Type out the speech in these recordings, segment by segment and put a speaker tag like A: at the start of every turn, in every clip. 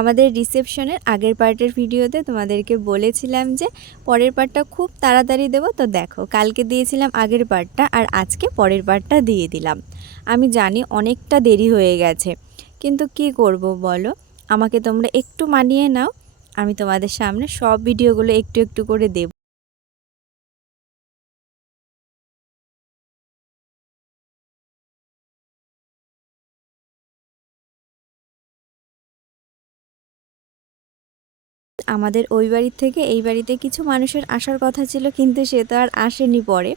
A: আমাদের রিসেপশনের আগের পার্টের ভিডিওতে তোমাদেরকে বলেছিলাম যে, পরের পার্টটা খুব তাড়াতাড়ি দেবো। তো দেখো, কালকে দিয়েছিলাম আগের পার্টটা আর আজকে পরের পার্টটা দিয়ে দিলাম। আমি জানি অনেকটা দেরি হয়ে গেছে, কিন্তু কি করব বলো? আমাকে তোমরা একটু মানিয়ে নাও। আমি তোমাদের সামনে সব ভিডিওগুলো একটু একটু করে দেব। আমাদের ওই বাড়ির থেকে এই বাড়িতে কিছু মানুষের আসার কথা ছিল, কিন্তু সে তো আর আসেনি পরে।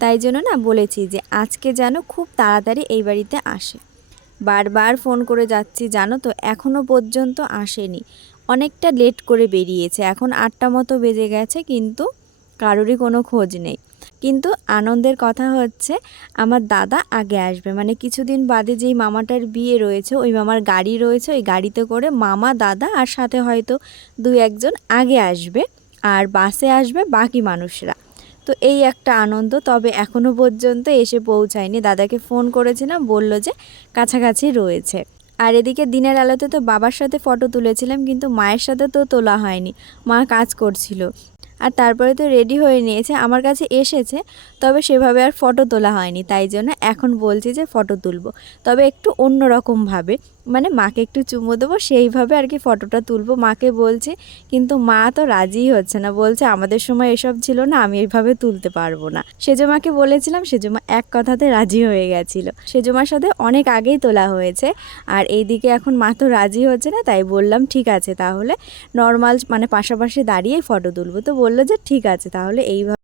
A: তাই জন্য না বলেছি যে আজকে যেন খুব তাড়াতাড়ি এই বাড়িতে আসে। বারবার ফোন করে যাচ্ছি, জানো তো এখনও পর্যন্ত আসেনি। অনেকটা লেট করে বেরিয়েছে, এখন আটটা মতো বেজে গেছে, কিন্তু কারোরই কোনো খোঁজ নেই। কিন্তু আনন্দের কথা হচ্ছে, আমার দাদা আগে আসবে। মানে কিছুদিন বাদে যেই মামাটার বিয়ে রয়েছে, ওই মামার গাড়ি রয়েছে, ওই গাড়িতে করে মামা, দাদা আর সাথে হয়তো দু একজন আগে আসবে আর বাসে আসবে বাকি মানুষরা। তো এই একটা আনন্দ, তবে এখনও পর্যন্ত এসে পৌঁছায়নি। দাদাকে ফোন করেছিলাম, বলল যে কাছাকাছি রয়েছে। আর এদিকে দিনের আলোতে তো বাবার সাথে ফটো তুলেছিলাম, কিন্তু মায়ের সাথে তো তোলা হয়নি। মা কাজ করছিল। আর তারপরে তো রেডি হয়ে নিয়েছে, আমার কাছে এসেছে, তবে সেভাবে আর ফটো তোলা হয়নি, তাই জন্য এখন বলছি যে ফটো তুলবো। তবে একটু অন্য রকমভাবে মানে মাকে একটু চুমো দেবো, সেইভাবে আর কি ফটোটা তুলবো। মাকে বলছে, কিন্তু মা তো রাজিই হচ্ছে না। বলছে, আমাদের সময় এসব ছিল না, আমি এইভাবে তুলতে পারব না। সেজমাকে বলেছিলাম, সেজমা এক কথাতে রাজি হয়ে গেছিল। সেজমার সাথে অনেক আগেই তোলা হয়েছে, আর এইদিকে এখন মা তো রাজি হচ্ছে না, তাই বললাম, ঠিক আছে, তাহলে নর্মাল মানে পাশাপাশি দাঁড়িয়ে ফটো তুলবো। তো বলল যে, ঠিক আছে, তাহলে এইভাবে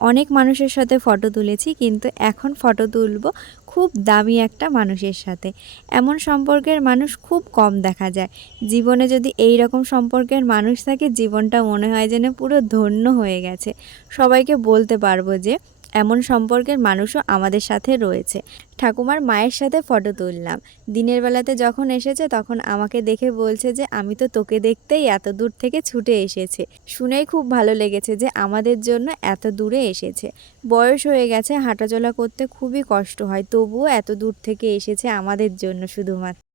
A: অনেক মানুষের সাথে ফটো তুলেছি, কিন্তু এখন ফটো তুলব খুব দামি একটা মানুষের সাথে। এমন সম্পর্কের মানুষ খুব কম দেখা যায়। জীবনে যদি এই রকম সম্পর্কের মানুষ থাকে, জীবনটা মনে হয় যেন পুরো ধন্য হয়ে গেছে। সবাইকে বলতে পারব যে এমন সম্পর্কের মানুষও আমাদের সাথে রয়েছে। ঠাকুমার মায়ের সাথে ফটো তুললাম। দিনের বেলাতে যখন এসেছে তখন আমাকে দেখে বলছে যে, আমি তো তোকে দেখতেই এত দূর থেকে ছুটে এসেছে। শুনেই খুব ভালো লেগেছে যে, আমাদের জন্য এত দূরে এসেছে। বয়স হয়ে গেছে, হাঁটাচলা করতে খুবই কষ্ট হয়, তবুও এত দূর থেকে এসেছে আমাদের জন্য শুধুমাত্র।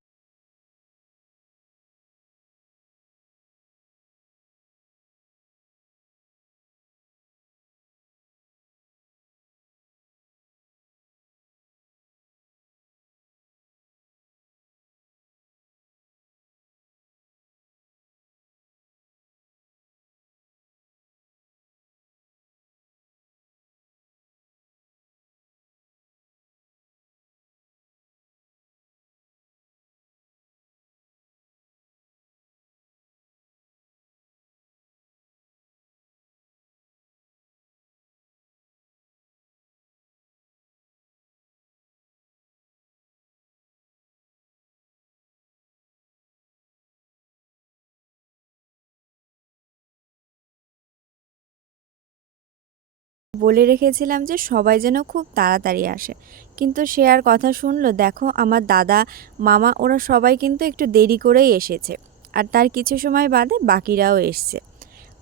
A: বলে রেখেছিলাম যে সবাই যেন খুব তাড়াতাড়ি আসে। কিন্তু সে আর কথা শুনলো, দেখো, আমার দাদা, মামা, ওরা সবাই কিন্তু একটু দেরি করেই এসেছে। আর তার কিছু সময় বাদে বাকিরাও এসছে।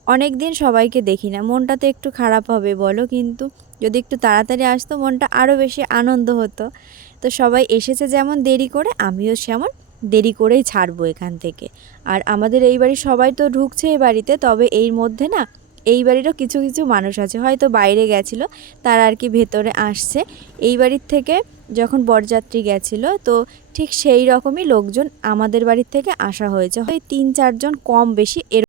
A: অনেক দিন সবাইকে দেখি না, মনটা তো একটু খারাপ হবে বলো, কিন্তু যদি একটু তাড়াতাড়ি আসতো মনটা আরও বেশি আনন্দ হতো। তো সবাই এসেছে যেমন দেরি করে, আমিও সেমন দেরি করেই ছাড়বো এখান থেকে। আর আমাদের এই বাড়ির সবাই তো ঢুকছে এই বাড়িতে, তবে এর মধ্যে না এই বাড়িরও কিছু কিছু মানুষ আছে। হয়তো বাইরে গেছিল, তারা আর কি ভেতরে আসছে। এই বাড়ির থেকে যখন বরযাত্রী গেছিল, তো ঠিক সেই রকমই লোকজন আমাদের বাড়ির থেকে আসা হয়েছে। হয় তিন, চারজন কম বেশি এর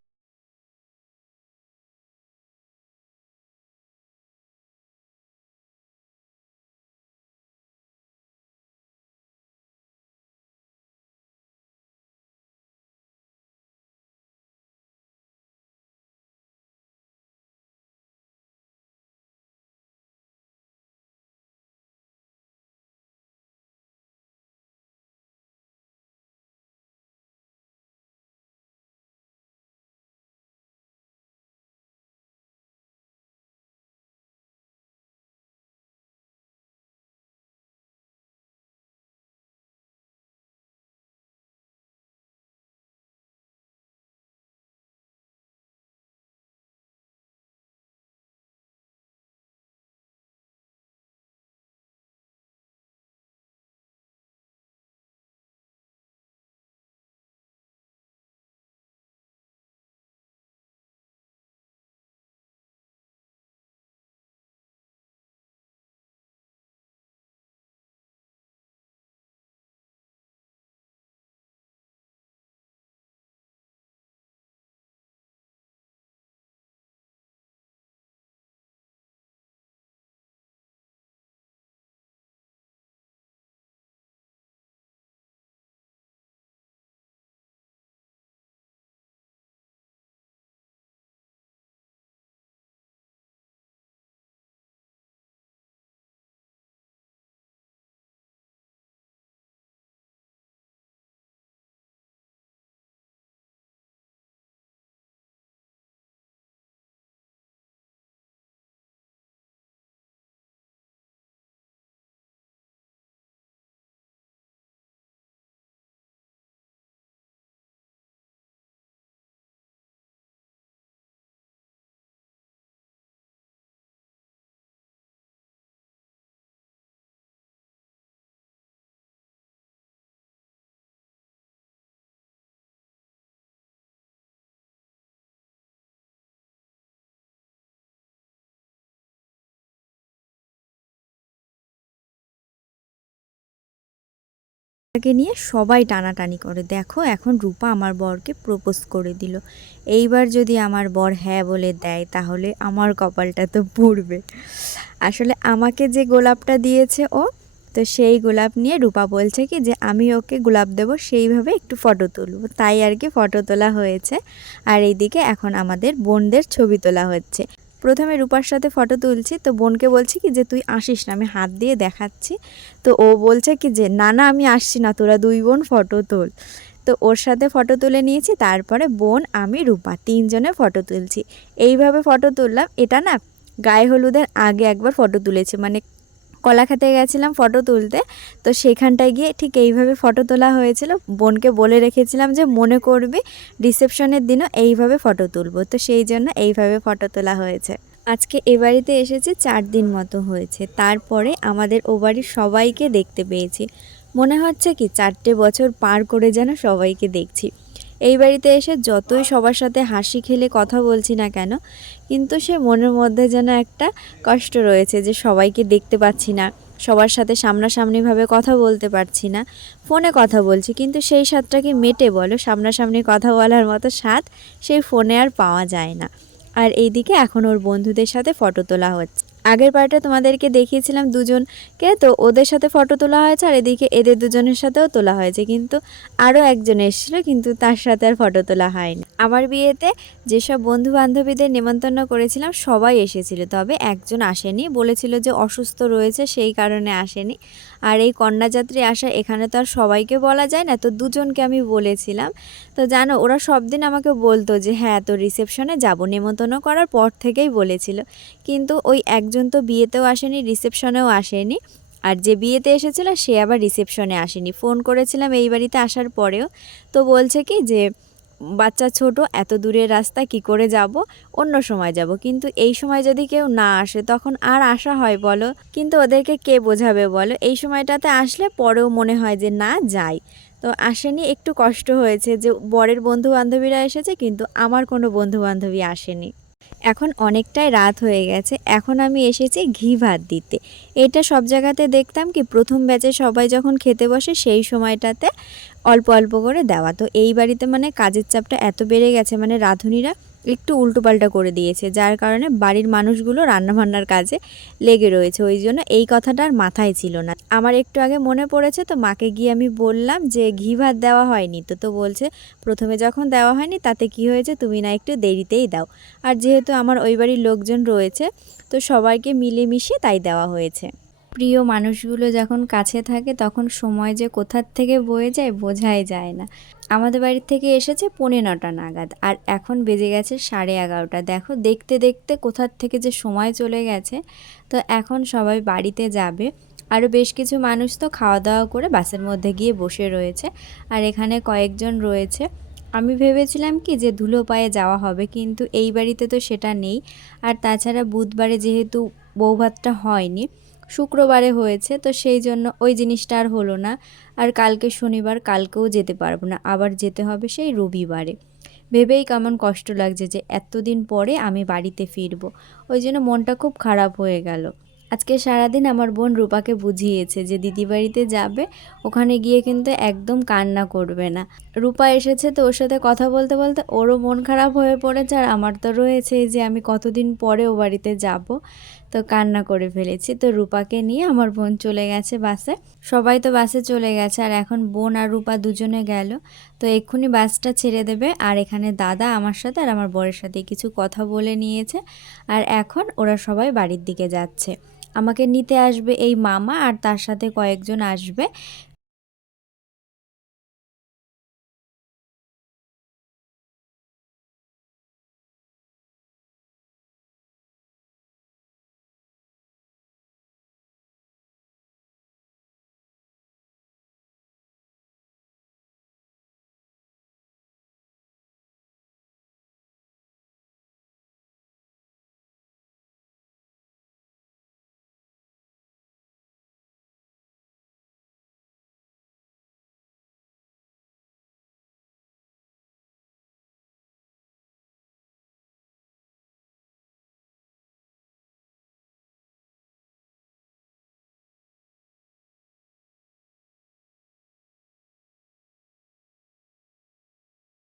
A: তাকে নিয়ে সবাই টানাটানি করে। দেখো, এখন রূপা আমার বরকে প্রপোজ করে দিল। এইবার যদি আমার বর হ্যাঁ বলে দেয়, তাহলে আমার কপালটা তো পুড়বে। আসলে আমাকে যে গোলাপটা দিয়েছে ও, তো সেই গোলাপ নিয়ে রূপা বলছে কি যে, আমি ওকে গোলাপ দেব, সেইভাবে একটু ফটো তুলব। তাই আর কি ফটো তোলা হয়েছে। আর এইদিকে এখন আমাদের বোনদের ছবি তোলা হচ্ছে। প্রথমে রূপার সাথে ফটো তুলছি, তো বোনকে বলছি কি যে, তুই আসিস না, আমি হাত দিয়ে দেখাচ্ছি। তো ও বলছে কি যে, না না, আমি আসছি না, তোরা দুই বোন ফটো তোল। তো ওর সাথে ফটো তুলে নিয়েছি, তারপরে বোন, আমি, রূপা তিনজনে ফটো তুলছি। এইভাবে ফটো তুললাম। এটা না গায়ে হলুদের আগে একবার ফটো তুলেছি মানে কলাখাতে গেছিলাম ফটো তুলতে। তো সেখানটায় গিয়ে ঠিক এইভাবে ফটো তোলা হয়েছিল। বোনকে বলে রেখেছিলাম যে, মনে করবি, রিসেপশনের দিনও এইভাবে ফটো তুলবো। তো সেই জন্য এইভাবে ফটো তোলা হয়েছে। আজকে এ বাড়িতে এসেছে, চার দিন মতো হয়েছে। তারপরে আমাদের ও বাড়ির সবাইকে দেখতে পেয়েছি। মনে হচ্ছে কি, চারটে বছর পার করে যেন সবাইকে দেখছি। এই বাড়িতে এসে যতই সবার সাথে হাসি খেলে কথা বলছি না কেন, কিন্তু সে মনের মধ্যে যেন একটা কষ্ট রয়েছে যে সবাইকে দেখতে পাচ্ছি না, সবার সাথে সামনাসামনিভাবে কথা বলতে পারছি না, ফোনে কথা বলছি, কিন্তু সেই স্বাদটা কি মেটে বলো, সামনাসামনি কথা বলার মতো স্বাদ সেই ফোনে আর পাওয়া যায় না। আর এইদিকে এখন ওর বন্ধুদের সাথে ফটো তোলা হচ্ছে। আগের পার্টে তোমাদেরকে দেখিয়েছিলাম দুজনকে তো? ওদের সাথে ফটো তোলা হয়েছে আর এদিকে এদের দুজনের সাথেও তোলা হয়েছে। কিন্তু আরও একজন এসেছিল, কিন্তু তার সাথে আর ফটো তোলা হয়নি। আমার বিয়েতে যেসব বন্ধু বান্ধবীদের নেমন্তন্ন করেছিলাম, সবাই এসেছিল। তবে একজন আসেনি। বলেছিল যে অসুস্থ রয়েছে, সেই কারণে আসেনি। আর এই কন্যাযাত্রী আসা, এখানে তো আর সবাইকে বলা যায় না, তো দুজনকে আমি বলেছিলাম। তো জানো, ওরা সব দিন আমাকে বলতো যে হ্যাঁ তো রিসেপশনে যাব। নেমন্তন্ন করার পর থেকেই বলেছিল। কিন্তু ওই একজন তো বিয়েতেও আসেনি, রিসেপশনেও আসেনি। আর যে বিয়েতে এসেছিল, সে আবার রিসেপশনে আসেনি। ফোন করেছিলাম এই বাড়িতে আসার পরেও। তো বলছে কি যে, বাচ্চা ছোট, এত দূরের রাস্তা, কি করে যাব? অন্য সময় যাব। কিন্তু এই সময় যদি কেউ না আসে, তখন আর আসা হয় বলো? কিন্তু ওদেরকে কে বোঝাবে বলো? এই সময়টাতে আসলে পরেও মনে হয় যে, না, যাই। তো আসেনি, একটু কষ্ট হয়েছে যে, বরের বন্ধু বান্ধবীরা এসেছে, কিন্তু আমার কোনো বন্ধু বান্ধবী আসেনি। এখন অনেকটাই রাত হয়ে গেছে। এখন আমি এসেছি ঘি ভাত দিতে। এটা সব জায়গাতে দেখতাম কি, প্রথম ব্যাচে সবাই যখন খেতে বসে, সেই সময়টাতে অল্প অল্প করে দেওয়া। তো এই বাড়িতে মানে কাজের চাপটা এত বেড়ে গেছে মানে রাঁধুনিরা একটু উল্টোপাল্টা করে দিয়েছে, যার কারণে বাড়ির মানুষগুলো রান্নাবান্নার কাজে লেগে রয়েছে। ওই জন্য এই কথাটা আর মাথায় ছিল না। আমার একটু আগে মনে পড়েছে তো, মাকে গিয়ে আমি বললাম যে, ঘি ভাত দেওয়া হয়নি। তো তো বলছে, প্রথমে যখন দেওয়া হয়নি, তাতে কি হয়েছে? তুমি না একটু দেরিতেই দাও। আর যেহেতু আমার ওই বাড়ির লোকজন রয়েছে, তো সবাইকে মিলেমিশে তাই দেওয়া হয়েছে। প্রিয় মানুষগুলো যখন কাছে থাকে, তখন সময় যে কোথার থেকে বয়ে যায় বোঝাই যায় না। আমাদের বাড়ির থেকে এসেছে পৌনে নটা নাগাদ, আর এখন বেজে গেছে সাড়ে এগারোটা। দেখো, দেখতে দেখতে কোথার থেকে যে সময় চলে গেছে, তো এখন সবাই বাড়িতে যাবে। আরও বেশ কিছু মানুষ তো খাওয়া দাওয়া করে বাসের মধ্যে গিয়ে বসে রয়েছে, আর এখানে কয়েকজন রয়েছে। আমি ভেবেছিলাম কি যে ধুলো পায়ে যাওয়া হবে, কিন্তু এই বাড়িতে তো সেটা নেই। আর তাছাড়া বুধবারে যেহেতু বৌভাতটা হয়নি শুক্রবারে হয়েছে, তো সেই জন্য ওই জিনিসটা আর হলো না। আর কালকে শনিবার, কালকেও যেতে পারব না, আবার যেতে হবে সেই রবিবারে। ভেবেই কেমন কষ্ট লাগছে যে এতদিন পরে আমি বাড়িতে ফিরবো। ওই জন্য মনটা খুব খারাপ হয়ে গেল। আজকে সারাদিন আমার বোন রূপাকে বুঝিয়েছে যে দিদি বাড়িতে যাবে, ওখানে গিয়ে কিন্তু একদম কান্না করবে না। রূপা এসেছে তো ওর সাথে কথা বলতে বলতে ওরও মন খারাপ হয়ে পড়েছে, আর আমার তো রয়েছে যে আমি কতদিন পরে ও বাড়িতে যাব। তো কান্না করে ফেলেছি। তো রূপাকে নিয়ে আমার বোন চলে গেছে বাসে। সবাই তো বাসে চলে গেছে আর এখন বোন আর রূপা দুজনে গেল। তো এক্ষুনি বাসটা ছেড়ে দেবে আর এখানে দাদা আমার সাথে আর আমার বরের সাথে কিছু কথা বলে নিয়েছে। আর এখন ওরা সবাই বাড়ির দিকে যাচ্ছে। আমাকে নিতে আসবে এই মামা আর তার সাথে কয়েকজন আসবে।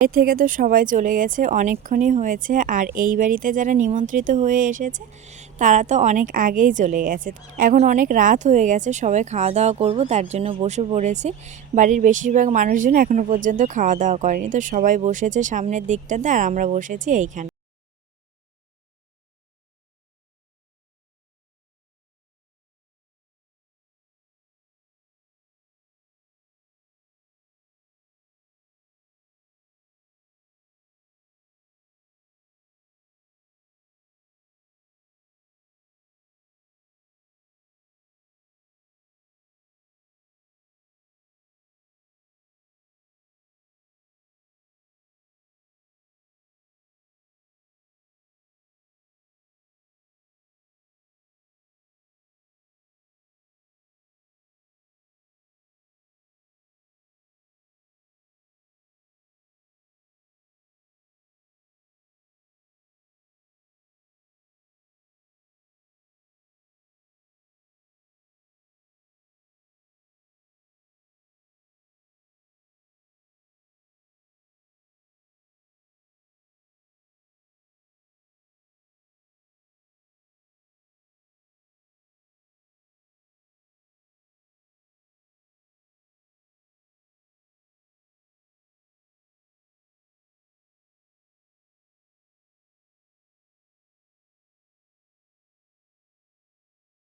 A: এ থেকে তো সবাই চলে গেছে, অনেকক্ষণই হয়েছে। আর এই বাড়িতে যারা নিমন্ত্রিত হয়ে এসেছে, তারা তো অনেক আগেই চলে গেছে। এখন অনেক রাত হয়ে গেছে, সবাই খাওয়া দাওয়া করব, তার জন্য বসে পড়েছি। বাড়ির বেশিরভাগ মানুষজন এখনও পর্যন্ত খাওয়া দাওয়া করেনি। তো সবাই বসেছে সামনের দিকটাতে, আর আমরা বসেছি এইখানে।